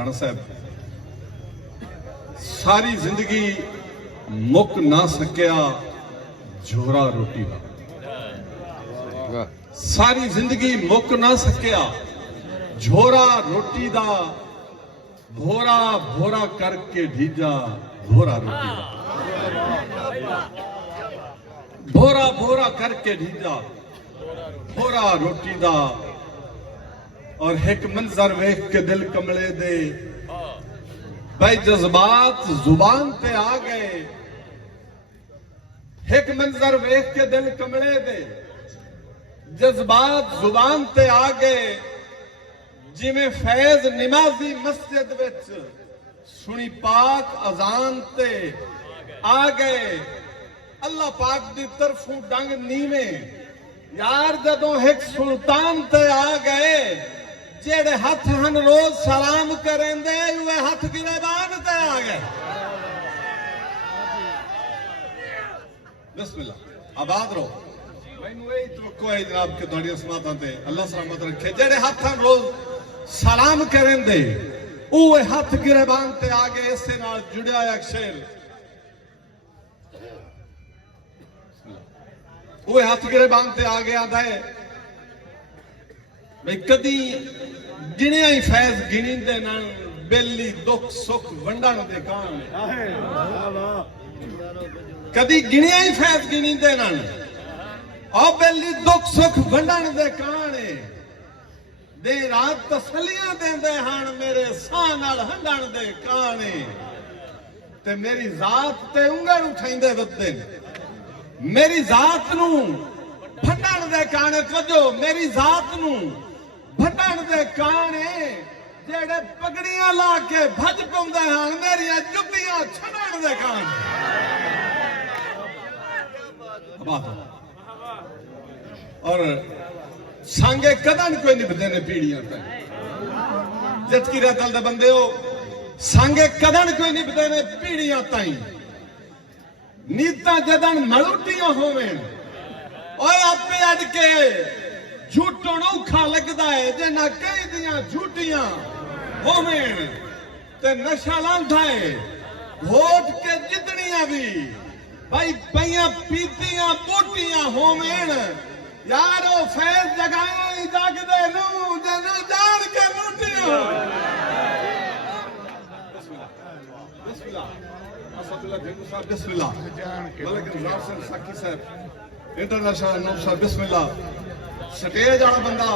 राणा साहब सारी जिंदगी मुक ना सकिया झोरा रोटी का, सारी जिंदगी मुक ना सकिया झोरा रोटी दा, भोरा भोरा करके ढीजा भोरा रोटी दा, भोरा भोरा करके ढीजा भोरा रोटी दा। और एक मंजर वेख के दिल कमले दे भाई जज्बात जुबान पे आ गए, एक मंजर वेख के दिल कमले दे जज्बात जुबान पे आ गए, जिमें फैज निमाजी मस्जिद विच सुनी पाक अजान ते आ गए। अल्लाह पाक दी तरफों डंग नीवे यार जदों एक सुल्तान ते आ गए, जेड़े हथ हन रोज सलाम करेंदे वे हथ गिरबान ते आ गए। बिस्मिल्लाह आबाद रहो। मैनू यही तवक्को है जनाब के तुहाडी समातां ते अल्लाह सलामत रखे। जेड़े हथ हन रोज सलाम करेंदे वे हथ गिरबान ते आ गए। इससे नाल जुड़िया एक शेर, वो हाथ गिरबान ते आ गया है भाई कदी गिनिया ही फैज गिनी दे ना बेली दुख सुख वंडन दे कान, कदी गिनिया ही फैज गिनी दे ना और बेली दुख सुख वंडन दे कान दे रात तसलियां देंदे हन मेरे साह नाल हंडन दे कान ते मेरी जात ते उंगल उठाइंदे वदे मेरी जात नू भंडण दे काने। तवज्जो मेरी जात नू भंडण दे काने जेड़े पगड़ियां ला के भज पाउंदे हन मेरियां जुब्बियां छड़न दे काने। और सांगे कदन कोई निभदे ने पीड़ियां तक जटकी रतल दे बंदे हो, सांगे कदन कोई निभदे ने पीड़ियां ताई। नीता जदन मलुटियां होवें और आपे अड के झूठण औखा लगदा है जिन्ना कई दियां झूठियां होवें ते नशा लांदा है वोट के जितनियां भी भाई पईयां पीतियां बोटियां होवें यार ओ फैज जगाया ही जागदे नू जन जान के लुटियां। बिस्मिल्लाह बिस्मिल्लाह साकी साहब इंटरनेशनल नौसर बिस्मिल्लाह स्टेज वाला बंदा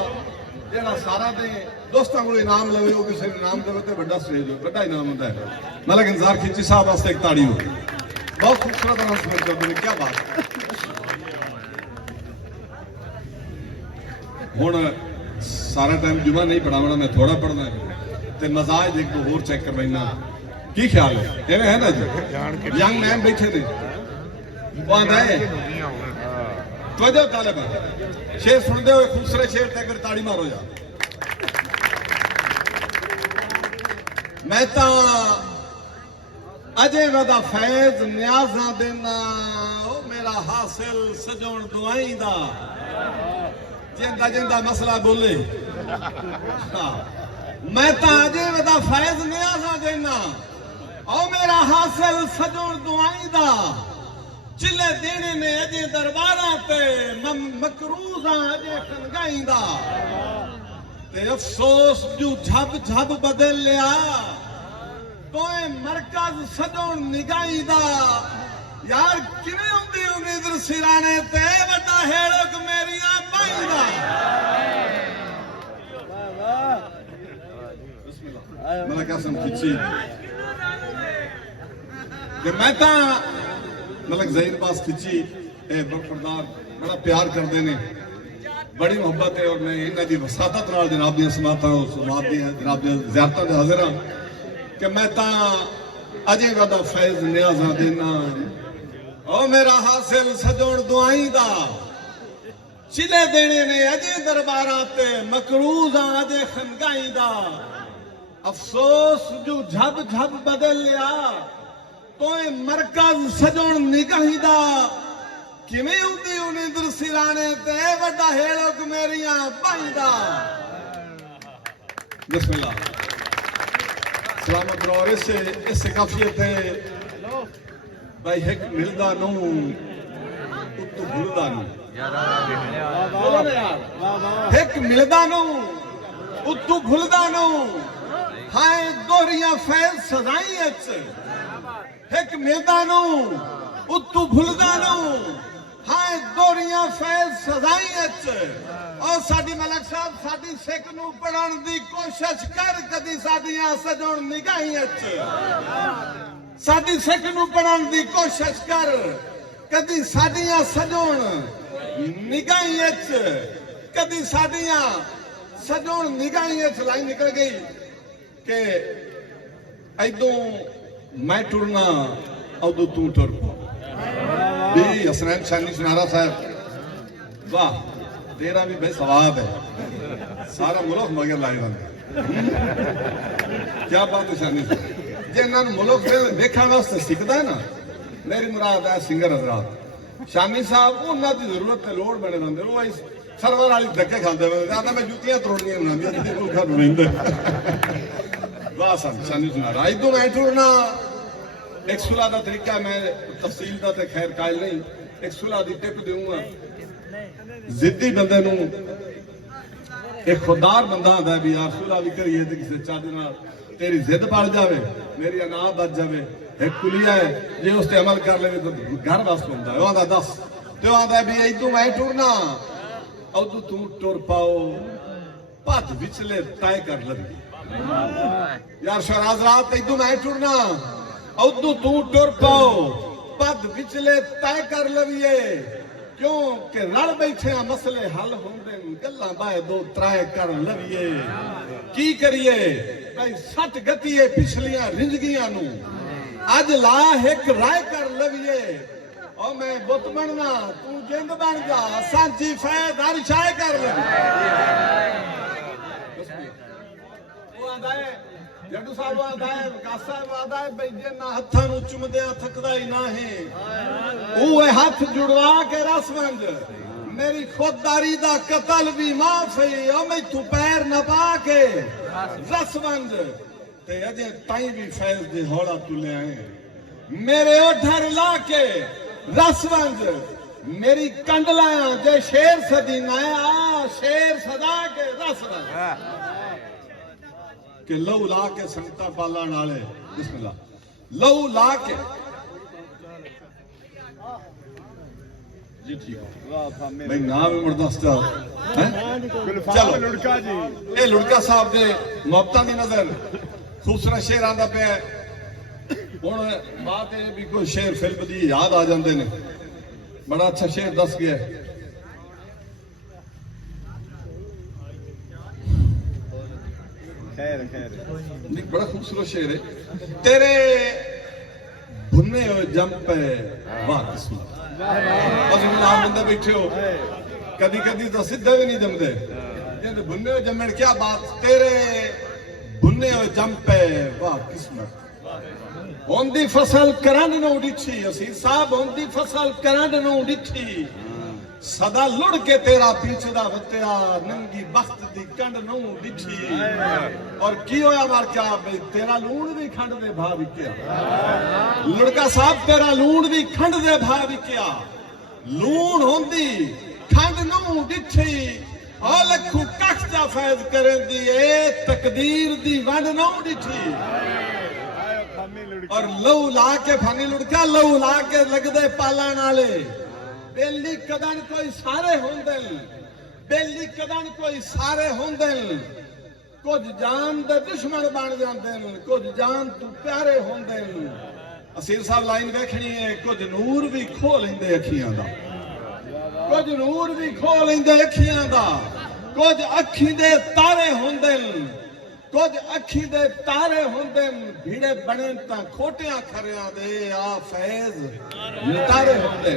जेड़ा सारा दे दोस्तों को इनाम लवे वो किसी इनाम देवे तो बड़ा स्टेज बड़ा इनाम होता है। मलिक इंतजार खिची साहब वास्ते एक ताड़ी हो, बहुत खूबसूरत अनाउंसमेंट करते हैं। क्या बात हुण सारा टाइम जुमा नहीं पढ़ावना, मैं थोड़ा पढ़ना है ते मजाज एक दो होर चेक करवाइना। की ख्याल है इवें है ना जी? यंग मैन बैठे ने तवज्जो तालिब शेर सुनते हुए खूबसूरत शेर तक ताड़ी मारो यार। मैं ता अजे वदा फैज न्याजा देना ओ मेरा हासिल सजोण दुआई दा जिंदा जिंदा मसला बोले। मैं ता अजे वदा फैज न्याजा देना ओ मेरा हासिल सजोण दुआई दा, चिले देने ने अजे दरबारा ते मकरूजा अजे खनगाईंदा ते अफसोस जो झब झब बदल लिया तोए मरकज सजोण निगाईंदा। यार किवें हुंदी उम्मीद सिराने ते वड्डा हेड़क मेरियां पाईंदा। मैं कसम खिची मैं ता मलक ज़हीर पास खिची बरखुरदार बड़ा प्यार करते ने, बड़ी मुहब्बत है। और मैं इन्हां दी वसातत नाल जनाब दी समातां समात दी जनाब दी ज़ियारतां दे हाज़िर हां कि मैं ता अजे वदा फैज़ न्याज़ा देना ओ मेरा हासिल सजोण दुआई दा, चिले देने ने अजे दरबारां ते मकरूज़ां अजे खनगाई दा। अफसोस जो झब झब बदल लिया तोए मरकज सजोण निगाही दा, किवें हुंदी उम्मीद सिराने ते वड्डा हेड़क मेरियां पाईंदा। बिस्मिल्लाह सलामत रहो। और इस काफियत थे भाई एक मिलदा नू उत्तू भुलदा नू बोलो ना यार एक मिलदा नू उत्तू भुलदा नू हाय दोहरियां फैल सदाई अच एक मिलदा नू उत्तू भुलदा नू हाय दोहरियां फैल सदाई अच। और साडी मलक साहब साडी सिख नू पढ़ाउण दी कोशिश कर कदी साडियां सजण निगाहीं अच साडी सिख नू पढ़ाउण दी कोशिश कर कदी साडियां सजण निगाहीं अच कदी साडियां सजण निगाहीं अच। लाइन निकल गई कि ऐदों मैं टुरना उदों तू टुर भी हसनैन शानी सुनारा साहब वाह तेरा भी भाई सवाब है सारा मुल्क मगर लाई क्या बात है शानी जे इन्होंने मुल्क देखने वास्ते सीखता है ना मेरी मुराद है सिंगर हजरात शानी साहब उन्होंने जरूरत है लोड़ बने बंदे वो सरवर वाली धक्के खाते ज्यादा मैं जुतियां तोड़नियां वाह शानी सुनारा इदों मैं टुरना एक सुलह का तरीका मैं तफसील का तो खैर कायल नहीं एक सुलह की टिप दूंगा जिद्दी बंदे नू एक खुददार बंदा आंदा भी यार सुलह भी करिए तो किसी चज नाल तेरी जिद बढ़ जाए मेरी अना बच जाए एक कुलिया है जे उस ते अमल कर ले तो घर वास्ते होंदा है आंदा दस ते आंदा भी इदों मैं टुरना उदों तू टुर पाओ भज विचले तय कर लवी यार शहराज रात इदों मैं टुरना उदों तू टुर पाओ भज विचले तय कर लवीए क्यों कि रल बैठे मसले हल होंदे गल्लां बाए दो त्राए कर लवीए की करिए भाई सट गतीए पिछलियां रिंजगियां नू अज ला एक राय कर लवीए और मैं बुत बनना तू जिंद बन जा सांची फैद हर शाय कर लवी जड्डू साहब आंदा है विकास साहब आंदा है भाई जे ना हत्थां नू चुमदियां थकदा ही ना है ओए हाथ जुड़वा के रस वंज मेरी खुददारी दा कतल भी माफ है ओ मैं तू पैर न पा के रस वंज ते अजे ताई भी फैज दे हौला तू ले आए मेरे ओठर ला के रस वंज मेरी कंड लाया जे शेर सदी ना आ शेर सदा के रस वंज कि लहू ला के संगता पालन वाले बिस्मिल्लाह लहू ला के जी ठीक है भाई नाम मुड़ दसदा चलो लुड़का जी ये लुड़का साहब दे मोहब्बतां दी नजर खूबसूरत शेर आंदा पे हुण बात है भी कोई शेर फिल्म दी याद आ जांदे ने बड़ा अच्छा शेर दस गया बड़ा खूबसूरत शेर है तेरे भुन्ने हुए जम पे वाह किस्मत आप बंदे बैठे हो कदी कदी तो सीधे भी नहीं जमते भुन्ने हुए जमन क्या बात तेरे भुन्ने हुए जम पे वाह किस्मत होंदी फसल करंड नू डिठी असी साहब होंदी फसल करंड नू डिठी सदा लुड़ के तेरा पीछदा वत्या नंगी बख्त दी कंड नू डिठी और की होया मार क्या बे तेरा लूण भी खंड दे भा विक्या लुड़का साहब तेरा लूण भी खंड दे भा विक्या लूण होंदी खंड नू डिठी ओ लखू कख दा फैज करेंदी ए तकदीर दी वंड नू डिठी और लहू ला के फानी लुड़का लहू ला के लगदे पालन वाले बेली कदन कोई सारे होंदे बेली कदन कोई सारे होंदे कुछ जान दे दुश्मन बन जाते कुछ जान तू प्यारे होंदे असीर साहब लाइन वेखनी है कुछ नूर भी खो लेंदे अखियां दा कुछ नूर भी खो लेंदे अखियां दा कुछ अखी दे तारे होंदे कुछ अखी दे तारे होंदे भीड़े बने ता खोटियां खरियां दे आ फैज तारे होंदे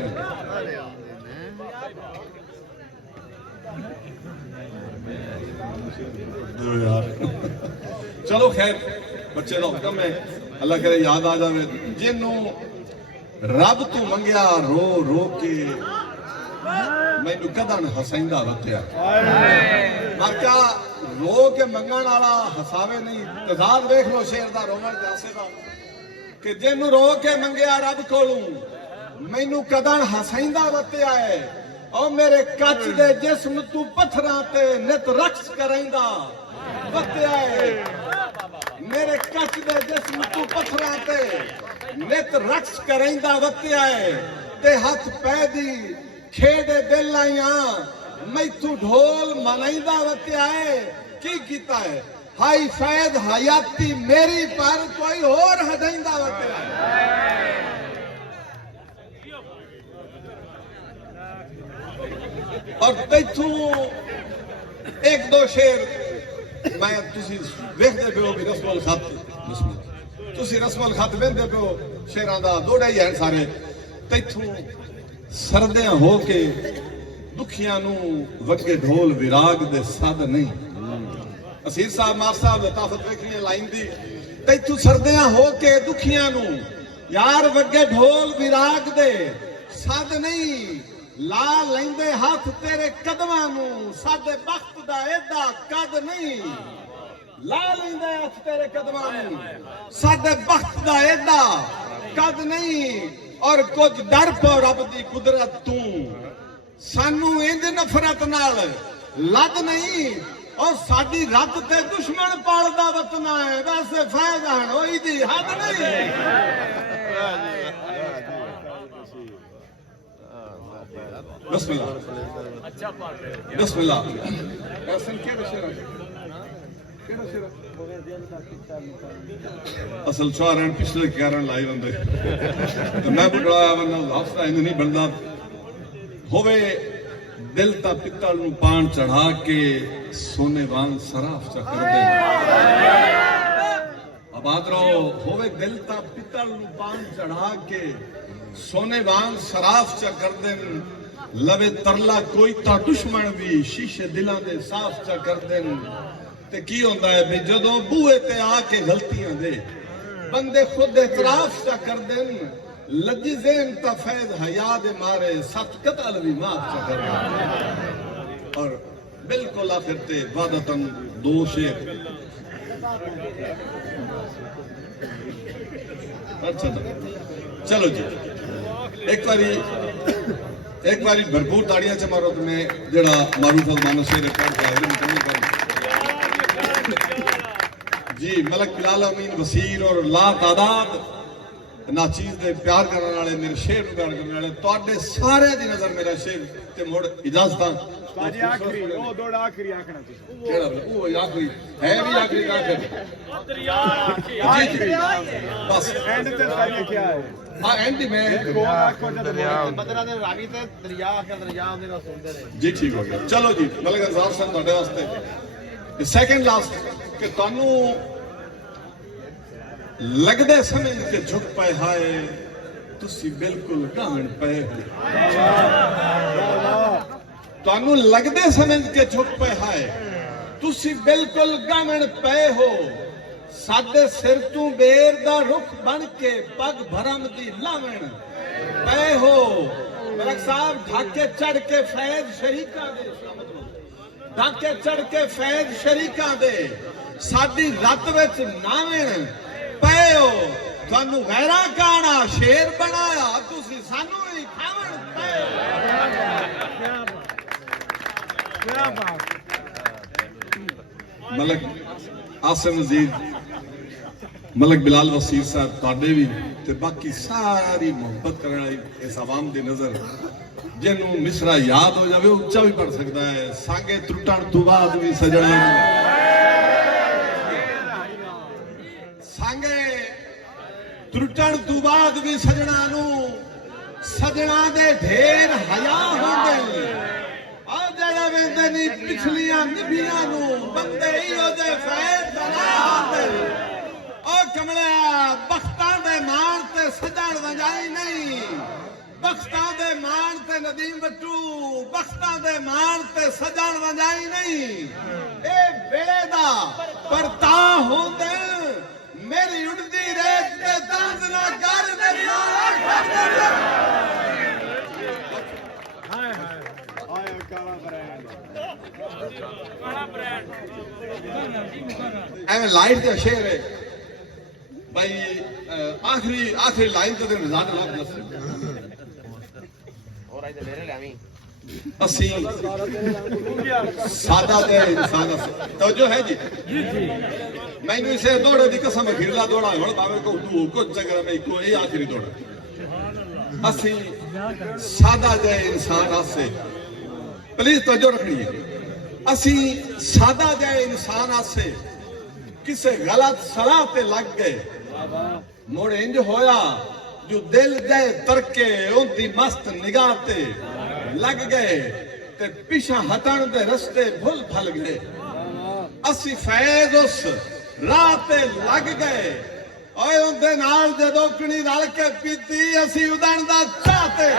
चलो खैर बच्चे का हुक्म है अल्लाह करे याद आ जाए जिन्नू रब तू मंगया रो रो के मैनू कदन हसैंदा वत्या मर क्या रो के मंगण वाला हसावे नहीं। तजाद वेख लो शेर दा रोवण जासे दा कि जिन्नू रो के मंगया रब कोलों मैनू कदन हसैंदा वत्या है। ओ मेरे कच दे जिस्म तू पत्थरां ते नित रक्स करैंदा वत्या है। मेरे कच दे जिस्म तू पत्थरां ते नित रक्स करैंदा वत्या है। ते हथ पै दी खेड़े दिल आईयां मैथू ढोल मनाइंदा वत्या है। की कीता है हाई फैद हयाती मेरी पर कोई और हदैंदा वत्या है। और तैथू एक दो शेर मैं तुसी वेखदे पे हो भी रस्मल खत तुसी रस्मल खत वेंदे पे हो शेरां दा दोड़ा ही है सारे। तैथू सरदियां हो के दुखियां नू वगे ढोल विराग दे सद नहीं। असीर साहब मार साहब लताफत वेखनी लाइन दी। तैथू सरदियां हो के दुखियां नू यार वगे ढोल विराग दे सद नहीं। ला लेंदे हाथ तेरे कदमां नू साडे वक्त दा एदा कद नहीं। ला लेंदे हाथ तेरे कदमां नू साडे वक्त दा एदा कद नहीं। और कुछ डर पो रब दी कुदरत तू सानू इंज नफरत नाल लद नहीं। और साडी रत ते दुश्मन पालदा वतना है। वैसे फैज हणोई दी हद नहीं। बिस्मिल्लाह बिस्मिल्लाह असल चार पिछले 11 लाई बंदे तो मैं बुढ़ाया वरना हफ्ता इंज नहीं बनता होवे। दिल ता पित्तल नू पान चढ़ा के सोने वांग सराफ चा कर दे। आबाद रहो होवे दिल ता पित्तल नू पान चढ़ा के सोने वांग सराफ चा कर दे। लवे तरला कोई ता दुश्मन भी शीशे दिलां दे साफ चा कर दे। ते की होंदा है भी जदों बूहे ते आके गलतियां दे बंदे खुद इतराफ चा कर देन। लजी ज़ेन ता फैज़ हया दे मारे सत कतल भी माफ चा कर देन। और बिल्कुल आखिर ते वादतन दो शेर। अच्छा चलो जी एक बारी भरपूर ताड़ियां च मारो तुम्हें जड़ा मारूफ अजमान शेर जी। मलक बिलाल अमीन वसीर और ला तादाद नाचीज दे प्यार करने वाले मेरे शेर प्यार करने वाले तुहाडे सारे दी नजर मेरा शेर ते मुड़ इजाजत बाजी आखिरी ओ दोड़ा आखिरी आखना तुसी केड़ा वो आखिरी है भी आखिरी आखिरी बस एंड ते सारी क्या है। हां एंड में बदरा दे रावी ते दरिया आखिर दरिया दे ना सुनदे रहे जी। ठीक हो गया चलो जी मलिक अंसार साहब ਤੁਹਾਡੇ ਵਾਸਤੇ सेकंड लास्ट कि ਤੁਹਾਨੂੰ लगदे समझ के झुक पे हाय तुसी बिल्कुल गावण पे हो। ਤੁਹਾਨੂੰ लगदे समझ के झुक पे हाय तुसी बिल्कुल गावण पे हो। साडे सिर तू बेर दा रुख बन के पग भरम दी लावण पे हो। मलक साहब ढाके चढ़ के फैज शरीका दे ढाके चढ़ के फैज शरीका दे साडी रत विच नावण पे हो। थानू गैरा काना शेर बनाया तुसी सानू ही खावण पे हो। क्या बात मलक आसिम अजीज मलक बिलाल वसीर साहब तुहाडे भी ते बाकी सारी मोहब्बत करने वाली इस आवाम दी नजर जिन्हों मिसरा याद हो जाए उच्चा भी पढ़ सकता है। सांगे त्रुटण तो बाद भी सजना सांगे त्रुटण तो बाद भी सजना नू सजना दे ढेर हया होंदे। आ जेड़े वेंदे नी पिछलियां निभियां नू बंदे ही ओदे फैज़ दला होंदे। ओ कमलिया बख्तां दे मान ते सजण वजाई नहीं। बख्तां दे मान ते नदीम बट्टू बख्तां दे मान ते सजण वजाई नहीं। ए वेले दा परता होंदे मेरी उड़दी रेत ते दर्द ना कर मेरी हाय हाय आया काला ब्रांड ਐਵੇਂ ਲਾਈਟ ਦਾ ਸ਼ੇਰ ਹੈ ਭਾਈ ਆਖਰੀ ਲਾਈਨ ਤੇ ਰਿਜ਼ਲਟ ਲੱਭ ਦੱਸੇ ਹੋਰ ਆਈ ਤੇ ਮੇਰੇ ਲਿਆਵੀਂ ਅਸੀਂ ਸਾਦਾ ਤੇ ਇਨਸਾਨ ਤਵਜੋ ਹੈ ਜੀ ਮੈਨੂੰ ਇਸੇ ਦੌੜੇ ਦੀ ਕਸਮ ਅਖੀਰਲਾ ਦੌੜਾ ਹੁਣ ਭਾਵੇਂ ਕੋ ਤੂੰ ਕੁਝ ਜਗ੍ਹਾ ਮੈਂ ਕੋਈ ਆਖਰੀ ਦੌੜਾ ਅਸੀਂ ਸਾਦਾ ਜੇ ਇਨਸਾਨ ਆਸੇ ਪਲੀਜ਼ ਤਵਜੋ ਰੱਖਣੀ ਹੈ ਅਸੀਂ ਸਾਦਾ ਜੇ ਇਨਸਾਨ ਆਸੇ ਕਿਸੇ ਗਲਤ ਸਲਾਹ ਤੇ ਲੱਗ ਗਏ ਮੁੜ ਇੰਜ ਹੋਇਆ ਜੋ ਦਿਲ ਦੇ ਤਰਕੇ ਉਹਦੀ ਮਸਤ ਨਿਗਾਹ ਤੇ ਲੱਗ ਗਏ ਤੇ ਪਿਛਾ ਹਟਣ ਦੇ ਰਸਤੇ ਭੁੱਲ ਭਲ ਗਏ ਅਸੀਂ ਫੈਜ਼ ਉਸ ਰਾਹ ਤੇ ਲੱਗ ਗਏ ਓਏ ਉਹਦੇ ਨਾਲ ਜਦੋਂ ਕਣੀ ਰਲ ਕੇ ਪੀਤੀ ਅਸੀਂ ਉਡਣ ਦਾ ਚਾਹਤੇ